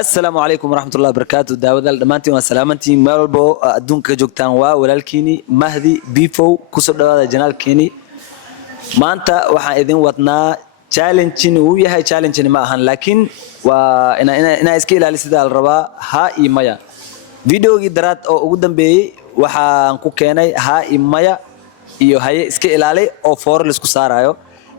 السلام عليكم ورحمة الله وبركاته. داودال دمانتي وسلامتي مالبو أدونك جوكتان ولالكيني مهدي بيفو كسر دوادا جنال كيني ما أنت وحا إذن وطنا challenge ويا هاي challenge ما أهان لكن وإنا إسكيل على سيدا الربا ها إيمايا فيديو جدرات أو قدام بي وحا نكو كيني ها إيمايا iyo haye iska ilaali oo foor la isku saarayo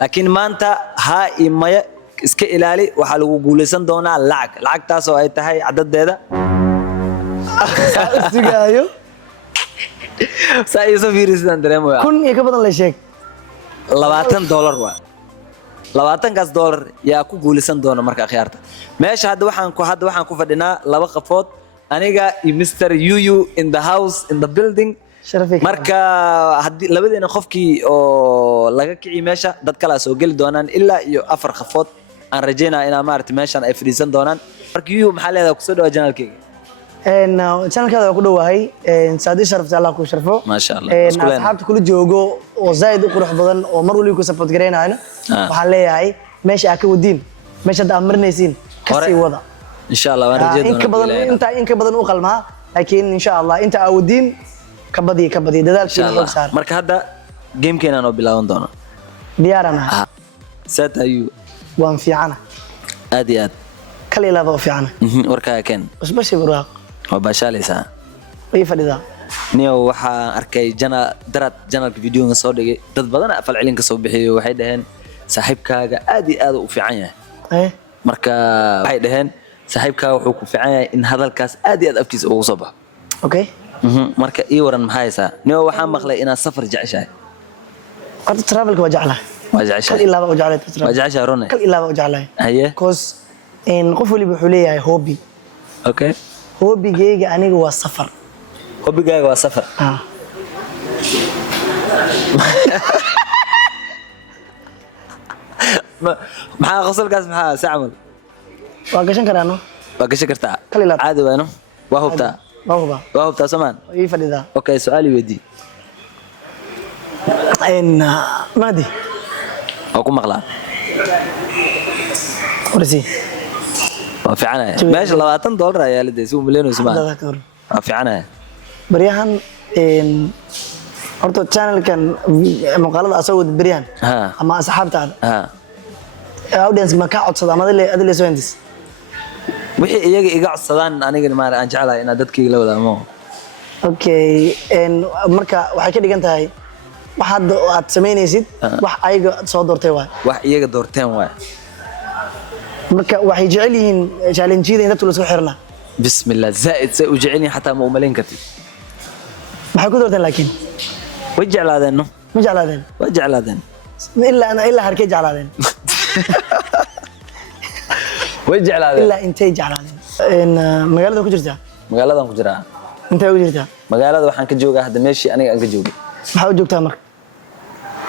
laakiin maanta ha imaya iska ilaali waxa lagu guuleysan doonaa lacag taas oo ay tahay cadadeeda sigaayo saayiso fiirisan dareemayo kun iyo ka badan la sheeg $20 waa $20 yaa ku guuleysan doona marka khiyaarta meesha hadda waxaan ku fadhinaa laba qafood aniga iyo Mr. Yuyu in the house in the building marka hadii labadeena qofkii oo laga kici meesha dad kala soo gali doonaan ilaa iyo 4 qafood aan rajeynaa in maartay meeshan ay fadhiisan doonaan marka Yuyu maxaa leedahay ku soo dhaw channelkayga channelkaada waa ku dhawahay saadi sharafta Allah ku sharfo ma sha Allah asxaabta kula joogo oo zaid u qurux badan oo mar waliba ku support gareynayna waxaan leeyahay meesha aad ka wadiin meesha aad marnaysiin ka sii wada insha Allah waan rajeynaa in ka badan u qalmaa laakiin insha Allah inta aad wadiin kabadi dadaalkiina xog saar marka hadda gamekeena noo bilaaban doona diyaarana set ayu waan fiicana aad iyo aad kale ilaaba fiicana warkaa keen usbashi barwaaq waa bashaaleysa way fadhida niyo waxa arkay janalka videoga soo dhigay dad badan afal cilin ka soo bixiyo waxay dhaheen saaxiibkaaga aad iyo aad u fiican yahay marka waxay dhaheen saaxiibkaaga wuxuu ku fiican yahay in hadalkaas aad iyo aad afkiisa ugu soo baxo okay marka ii waran maxay haysaa niyo waxaan maqlay inaad safar jeceshahay qad travel ka wajacla wajaceshahay kal ilaaba wajacla travel wajaceshahay rone kal ilaaba wajacla haye cause in qof waliba wuxuu leeyahay hobby okay hobbygayga aniga waa safar hobbygaaga waa safar maxaa qosolkaas maxaa saamal waa gashan karaano waa gashan kartaa kal ilaaba caadi waano waa hubtaa waa samaan ii fadhida okay su'aali weydii Mahdi oo ku maqlaa warsi waa fiicanahay meesha $20 ayaa la deysay milyan Soomaali waa fiicanahay bariyahan horta channelkan maqaalada asoo bariyahan ama asxaabtaada audience ma ka codsada ama adile soo indis wixii iyaga iga codsadaan aniga ma aan jeclahay in dadkii la wadaamo okay marka waxay ka dhigan tahay waxa aad sameynaysid wax ayaga soo doortay waa wax iyaga doorteen waa marka waxay jecel yihiin challenge-yada inta la soo xirna bismillah zaid say u jecel yihiin xataa ma u maleyn kartid maxay ku doorteen laakiin way jeclaadeen no ma jeclaadeen way jeclaadeen ilaa harkay jeclaadeen way jeclaadeen ilaa intay jeclaadeen magaalada ku jirtaa magaaladan ku jiraa intay u jirtaa magaalada waxaan ka joogaa hadda meeshii aniga aan ka joogay maxaa u joogtaa marka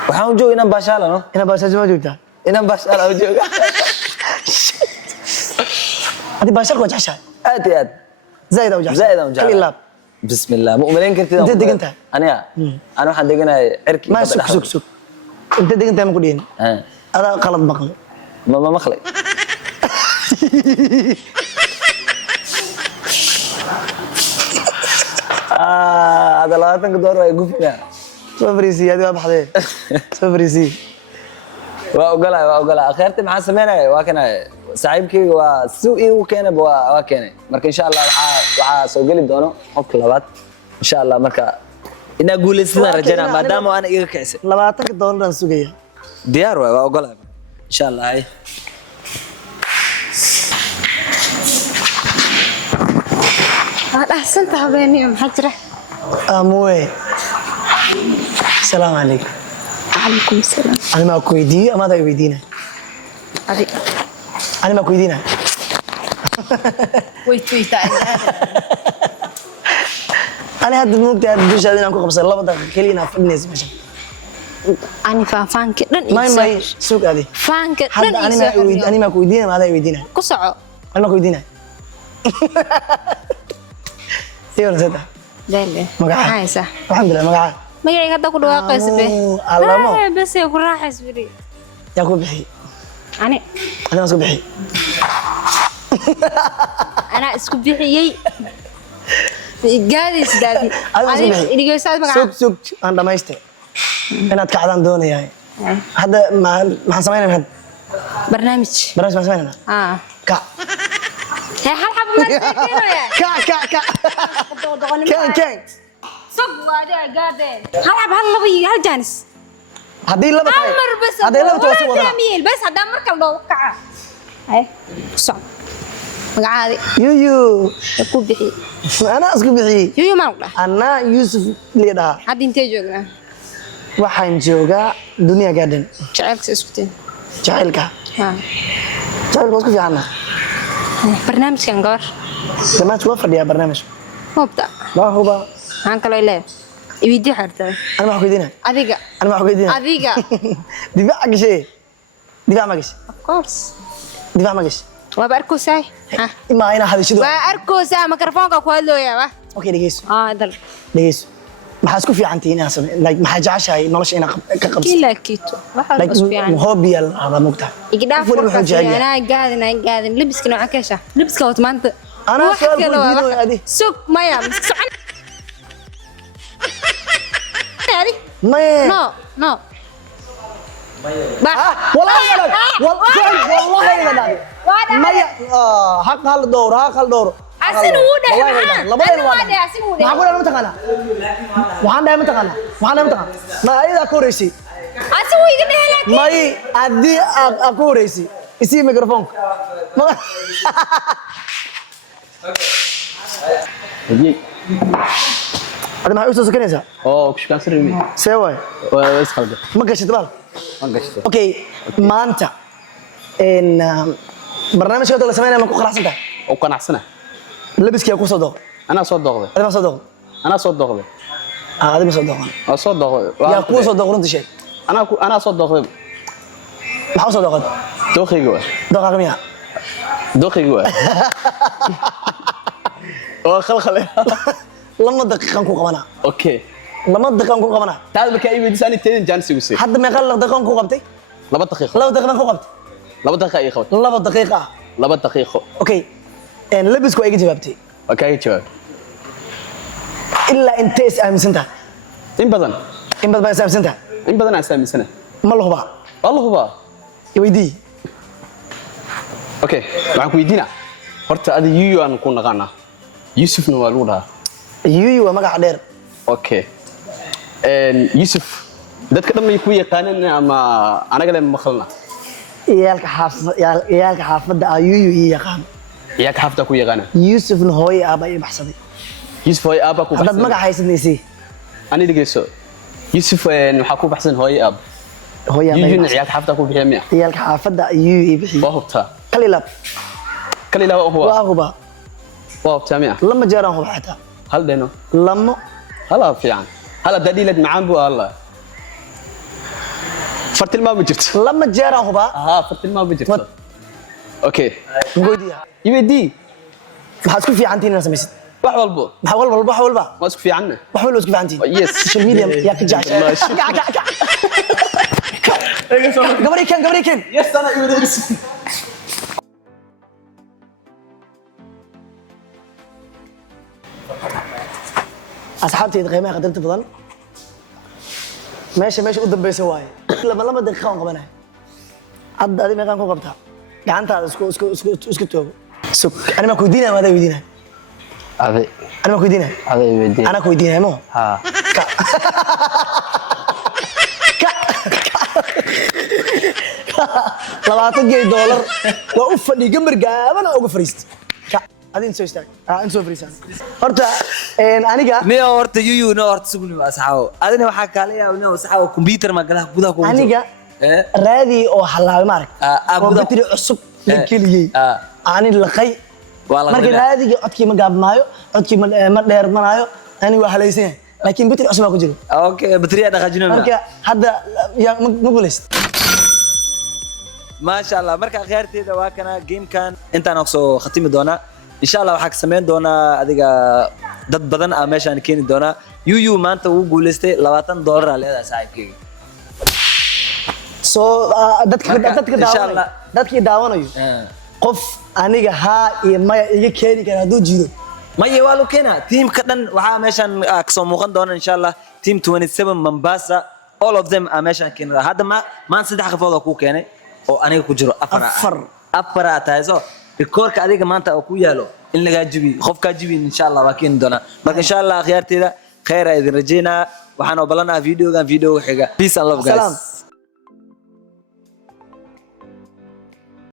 waxaan u joogaa inaan baashaalo no inaan baashaalo ma joogtaa inaan baashaalo u joogaa adi baashaal ku jeceshahay aad iyo aad zaid u jeceshahay kal ilaab bismillah ma umaleyn kartid inta degantahay aniga ana waxaan deganahay cirki ma sug inta degantahay ma ku dhiin ada qalad maqlay ma maqlay هذا لا تنقدر يقفنا سوبريسي هذه واضحه سوبريسي واقولها اخرتي مع سمينا واكنا صاحبكي وسوقي وكان واكنا marka insha Allah waxa soo gali doono qofka labaad insha Allah marka ina guuleysana rajana maadaama aan iga kicisa $20 aan sugaya diyaar waa ogolahay insha Allah ay أحسنت حبيبي محجرة أموي السلام عليكم عليكم السلام أنا ما كويدي أما ذا يويدينا أنا ما كويدينا ويتويتا أنا هاد الموقت هاد دوش هذين أنكو خمسة الله بدك كلينا فنيس ماشي أنا فانك لن ما سوق هذه فانك لن أنا ما كويدينا ما ذا يويدينا قصعو أنا ما كويدينا يلا زيدا دايلة مقعد صح الحمد لله مقعد magacayga hadda ku dhawaaqaysa be allamo bas ay ku raaxays bari yaa ku bixi ani adama soo bixi أنا اسكو بيحيي قاعد يسدادي اللي جالس سوق أنا ما يستي أنا أتكعدان دوني يعني هذا ما حسمينا من هذا برنامج ما سمينا كا هي حال حب ما تسكينه يا كان صب وادي قاعدين هل حب هل لبي هل جانس هذه لا بتاعي أمر بس هذه لا بتوصل ولا وضع جميل بس هذا مركب لو وقع هاي صعب مقعدي يو يكون بحي أنا أسكت بحي يو ما نقول أنا يوسف ليدا حد انتي جوجنا waxaan joogaa dunia garden جعلك اسكتين jacaylka ها jacaylka isku fiicana برنامج كان قار barnaamijku waa fadhiyaa barnaamijku هو بتاع waa huba عن كلا إله يبيدي حرته ana ma weydiina أديك ana ma weydiina أديك dibaac gashay dibaac ma gashay of course dibaac ma gashay وبأركو ساي ها ima ina hadashido وأركو ساي ميكروفونك كوالو يا وا okay dhageyso دل dhageyso maxaa isku fiicantiin inaan sameeyo like maxaa jeceshahay nolosha inaan ka qabso كلا كيتو واحد like بس في يعني hobby hada mugta يقدر wali wuxuu jecel yahay أنا قاعد لبس كنا عكاشة لبس كوت ما أنت أنا سؤال كودينو يا أدي. سوق مايا مسك هذه ما نو والله والله ما حق هل دور حق هل دور أحسن وده لبين أنا واحد أحسن وده ما أقول أنا متقنا وعند أنا متقنا وعند أنا متقنا ما إذا كوريسي أحسن وده لك ما أدي أكوريسي isi microphone هدي هذا ما يوصل سكنيسا كش كان سري سوى واسخلد ما قشت بال ما قشت اوكي ما انت ان برنامج كده ولا سمعنا ما كو خلاص انت وكان احسنه لبس كي كو صدق انا صدق انا صدق انا صدق هذا مصدق صدق يا كو صدق انت شيء انا صدق ما صدق دوخي جوا دقيقه ميا دوخي جوا خل لما دقيقه كو قبنا اوكي لما دقيقه كو قبنا تعال بك اي ميدساني تين جانسي وسي حد ما قال دقيقه كو قبتي لبا دقيقه لو دقيقه كو قبت لبا دقيقه اي خوت لبا دقيقه لبا دقيقه اوكي ان لبس كو ايجي جوابتي اوكي جواب الا انت اسامسنتا ان بدن اسامسنتا ان بدن اسامي سنه ما له با والله با يويدي اوكي waxaan ku weydiina horta adi yuyu aan ku naqana yusufna waa lagu dhahaa yuyu waa magac dheer okay yusuf dadka dhan may ku yaqaaneen ama anaga le maqalna yaalka xaafadda yuyu yaqaan yaa ka xafta ku yaqaana yusufna hooyo aaba ay baxsaday yusuf hooyo aaba ku hadad baxsan magac haysanaysi ani dhigeyso yusuf waxa ku baxsan hooyo aab hooyo aaba yuyu yaa ka xafta ku bixiya miya yaalka xaafadda yuyu bixi waa hubta qalilab kalila waa huba waa hubta miya lama jeeraan huba xataa hal dheeno lama hala fiican hala dadilad macaan buu allah fartil ma jirto lama jeeraan huba fartil ma jirto okay ngoodiya yibidi maxaa isku fiicantiin inaad samaysid wax walbo maxaa walba waa isku fiicanna wax walba isku fiicantiin yes social media yaa ka jeceshay gabadhi keen yes ana iwadays asxaabtayda qiimaha qadarta badan meesha u dambaysa waaye lama daqiiqa aan qabanahay hadda adi meeqaan ku qabtaa gacantaada isku toogo sug ani maa ku weydiinaya maadaa weydiinaya ade ani maa ku weydiinaya ade weydiin anaa ku weydiinaya mo ha $20 waa u fadhi gambar gaaban oo uga fariista adin soo istaag aan soo fariisan horta aniga niyo horta yuyu no horta sugni ma asxaabo adina waxa kale yaa no asxaabo computer ma gudaha ku aniga raadi oo halaal ma arag oo batri cusub la keliyay aan laqay marka raadiga codkii ma gaabmaayo codkii ma dheermanaayo ani waa halaysan laakiin batri cusub ku jiro okay batriya dhaqaajino marka hadda yaa ma guulayst ما شاء الله marka khiyaarteeda waa kana game kan intaan soo khatimi doona insha Allah waxa ka sameyn doona adiga dad badan ah meeshan keeni doona yuyu maanta uu guuleystay $20 leedahay saaxiibkeyga soo dadka daawanayo qof aniga haa iyo maya iga keeni kara hadduu jiido maya waa lu keenaa tiimka dhan waxaa meeshan kasoo muuqan doona insha allah team 27 Mombasa all of them meeshan keenada hadda maan 3 qofood oo ku keenay oo aniga ku jiro afar tahay soo rikoorka adiga maanta oo ku yaalo in laga jibi qofka jibi insha allah waa keen doona marka insha allah khiyaarteeda khayr idin rajeynaa waxaan oo balanaha video xiga peace and love guys